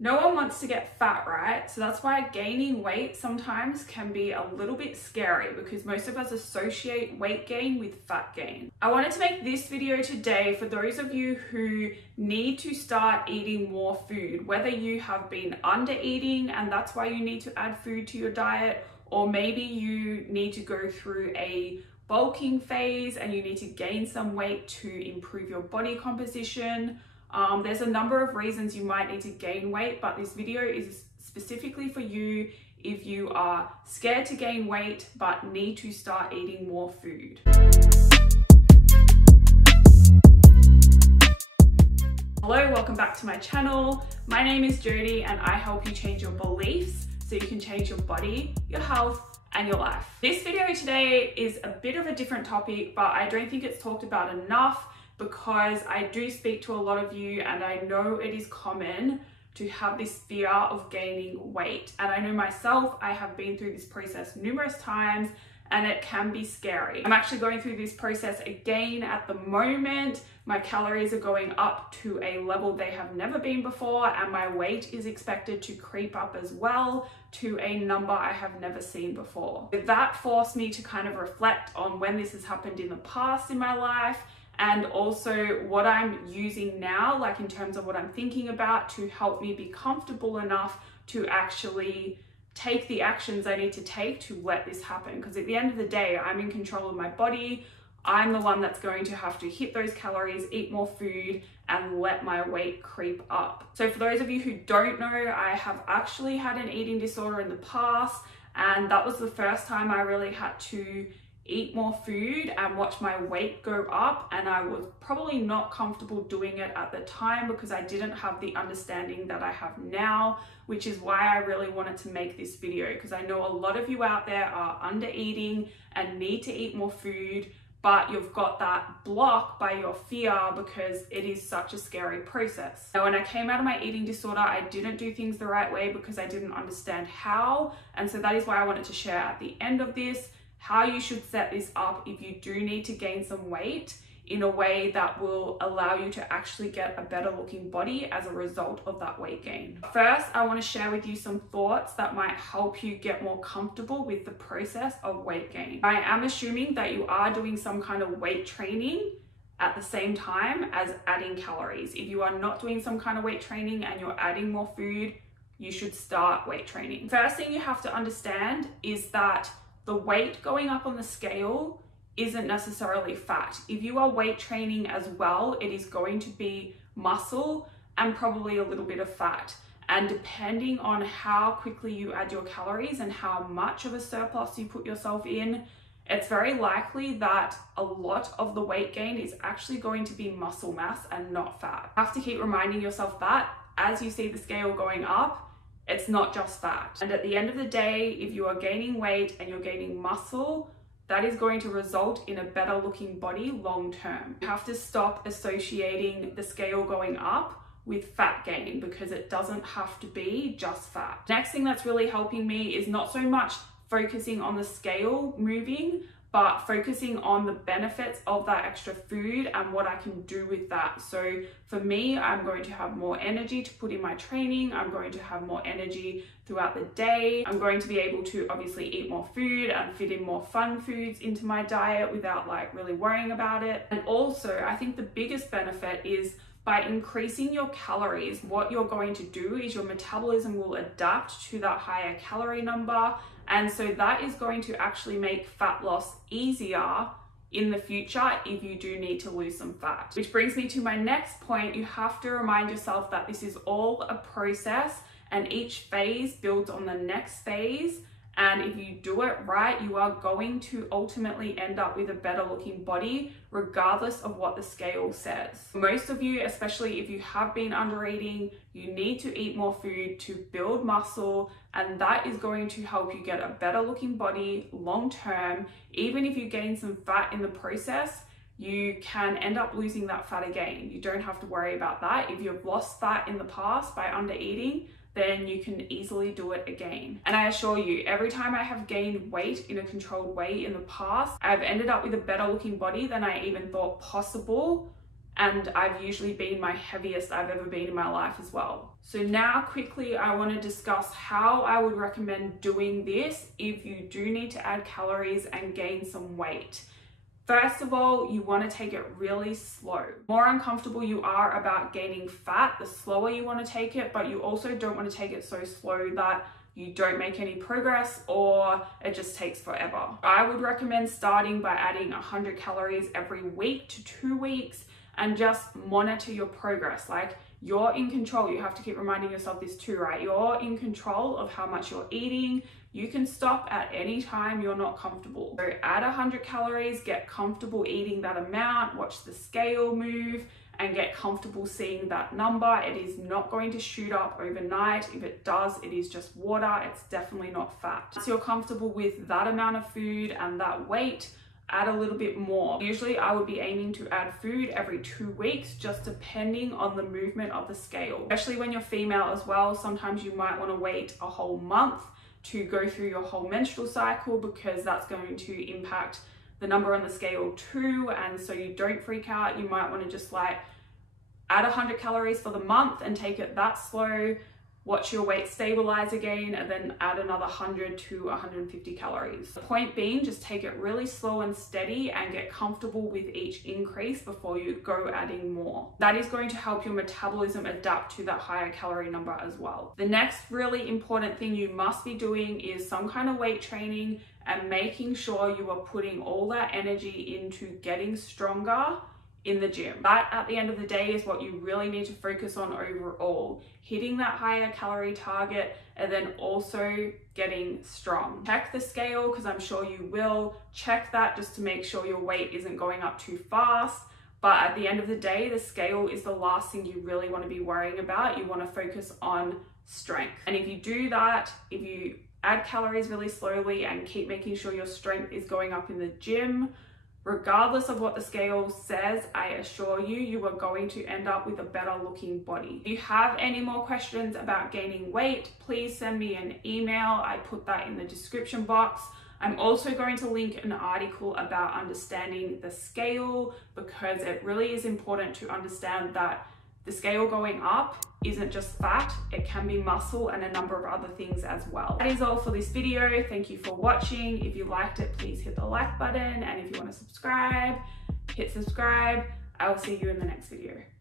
No one wants to get fat, right? So that's why gaining weight sometimes can be a little bit scary because most of us associate weight gain with fat gain. I wanted to make this video today for those of you who need to start eating more food, whether you have been under eating and that's why you need to add food to your diet, or maybe you need to go through a bulking phase and you need to gain some weight to improve your body composition. There's a number of reasons you might need to gain weight, but this video is specifically for you if you are scared to gain weight but need to start eating more food. Hello, welcome back to my channel. My name is Jodie and I help you change your beliefs so you can change your body, your health, and your life. This video today is a bit of a different topic, but I don't think it's talked about enough because I do speak to a lot of you and I know it is common to have this fear of gaining weight. And I know myself, I have been through this process numerous times and it can be scary. I'm actually going through this process again at the moment. My calories are going up to a level they have never been before and my weight is expected to creep up as well to a number I have never seen before. That forced me to kind of reflect on when this has happened in the past in my life and also what I'm using now, like in terms of what I'm thinking about to help me be comfortable enough to actually take the actions I need to take to let this happen. Because at the end of the day, I'm in control of my body. I'm the one that's going to have to hit those calories, eat more food, and let my weight creep up. So for those of you who don't know, I have actually had an eating disorder in the past, and that was the first time I really had to eat more food and watch my weight go up, and I was probably not comfortable doing it at the time because I didn't have the understanding that I have now, which is why I really wanted to make this video, because I know a lot of you out there are under eating and need to eat more food, but you've got that block by your fear because it is such a scary process. Now, when I came out of my eating disorder, I didn't do things the right way because I didn't understand how, and so that is why I wanted to share at the end of this how you should set this up if you do need to gain some weight in a way that will allow you to actually get a better looking body as a result of that weight gain. First, I want to share with you some thoughts that might help you get more comfortable with the process of weight gain. I am assuming that you are doing some kind of weight training at the same time as adding calories. If you are not doing some kind of weight training and you're adding more food, you should start weight training. First thing you have to understand is that the weight going up on the scale isn't necessarily fat. If you are weight training as well, it is going to be muscle and probably a little bit of fat. And depending on how quickly you add your calories and how much of a surplus you put yourself in, it's very likely that a lot of the weight gain is actually going to be muscle mass and not fat. You have to keep reminding yourself that as you see the scale going up, it's not just fat. And at the end of the day, if you are gaining weight and you're gaining muscle, that is going to result in a better looking body long term. You have to stop associating the scale going up with fat gain because it doesn't have to be just fat. Next thing that's really helping me is not so much focusing on the scale moving, but focusing on the benefits of that extra food and what I can do with that. So for me, I'm going to have more energy to put in my training. I'm going to have more energy throughout the day. I'm going to be able to obviously eat more food and fit in more fun foods into my diet without like really worrying about it. And also, I think the biggest benefit is by increasing your calories, what you're going to do is your metabolism will adapt to that higher calorie number. And so that is going to actually make fat loss easier in the future if you do need to lose some fat. Which brings me to my next point. You have to remind yourself that this is all a process and each phase builds on the next phase. And if you do it right, you are going to ultimately end up with a better looking body, regardless of what the scale says. Most of you, especially if you have been under eating, you need to eat more food to build muscle, and that is going to help you get a better looking body long term. Even if you gain some fat in the process, you can end up losing that fat again. You don't have to worry about that. If you've lost fat in the past by under eating, then you can easily do it again. And I assure you, every time I have gained weight in a controlled way in the past, I've ended up with a better looking body than I even thought possible. and I've usually been my heaviest I've ever been in my life as well. So now quickly, I want to discuss how I would recommend doing this if you do need to add calories and gain some weight. First of all, you want to take it really slow. The more uncomfortable you are about gaining fat, the slower you want to take it, but you also don't want to take it so slow that you don't make any progress or it just takes forever. I would recommend starting by adding 100 calories every week to 2 weeks and just monitor your progress. Like, you're in control. You have to keep reminding yourself this too, right? You're in control of how much you're eating. You can stop at any time you're not comfortable. So add 100 calories, get comfortable eating that amount, watch the scale move, and get comfortable seeing that number. It is not going to shoot up overnight. If it does, it is just water. It's definitely not fat. Once you're comfortable with that amount of food and that weight, add a little bit more. Usually I would be aiming to add food every 2 weeks, just depending on the movement of the scale. Especially when you're female as well, sometimes you might want to wait a whole month to go through your whole menstrual cycle, because that's going to impact the number on the scale too. And so you don't freak out. You might want to just like add 100 calories for the month and take it that slow, watch your weight stabilize again, and then add another 100 to 150 calories. The point being, just take it really slow and steady and get comfortable with each increase before you go adding more. That is going to help your metabolism adapt to that higher calorie number as well. The next really important thing you must be doing is some kind of weight training and making sure you are putting all that energy into getting stronger in the gym. That at the end of the day is what you really need to focus on overall. Hitting that higher calorie target and then also getting strong. Check the scale, because I'm sure you will. Check that just to make sure your weight isn't going up too fast. But at the end of the day, the scale is the last thing you really want to be worrying about. You want to focus on strength. And if you do that, if you add calories really slowly and keep making sure your strength is going up in the gym, regardless of what the scale says, I assure you, you are going to end up with a better looking body. If you have any more questions about gaining weight, please send me an email. I put that in the description box. I'm also going to link an article about understanding the scale, because it really is important to understand that the scale going up isn't just fat, it can be muscle and a number of other things as well. That is all for this video. Thank you for watching. If you liked it, please hit the like button. And if you want to subscribe, hit subscribe. I will see you in the next video.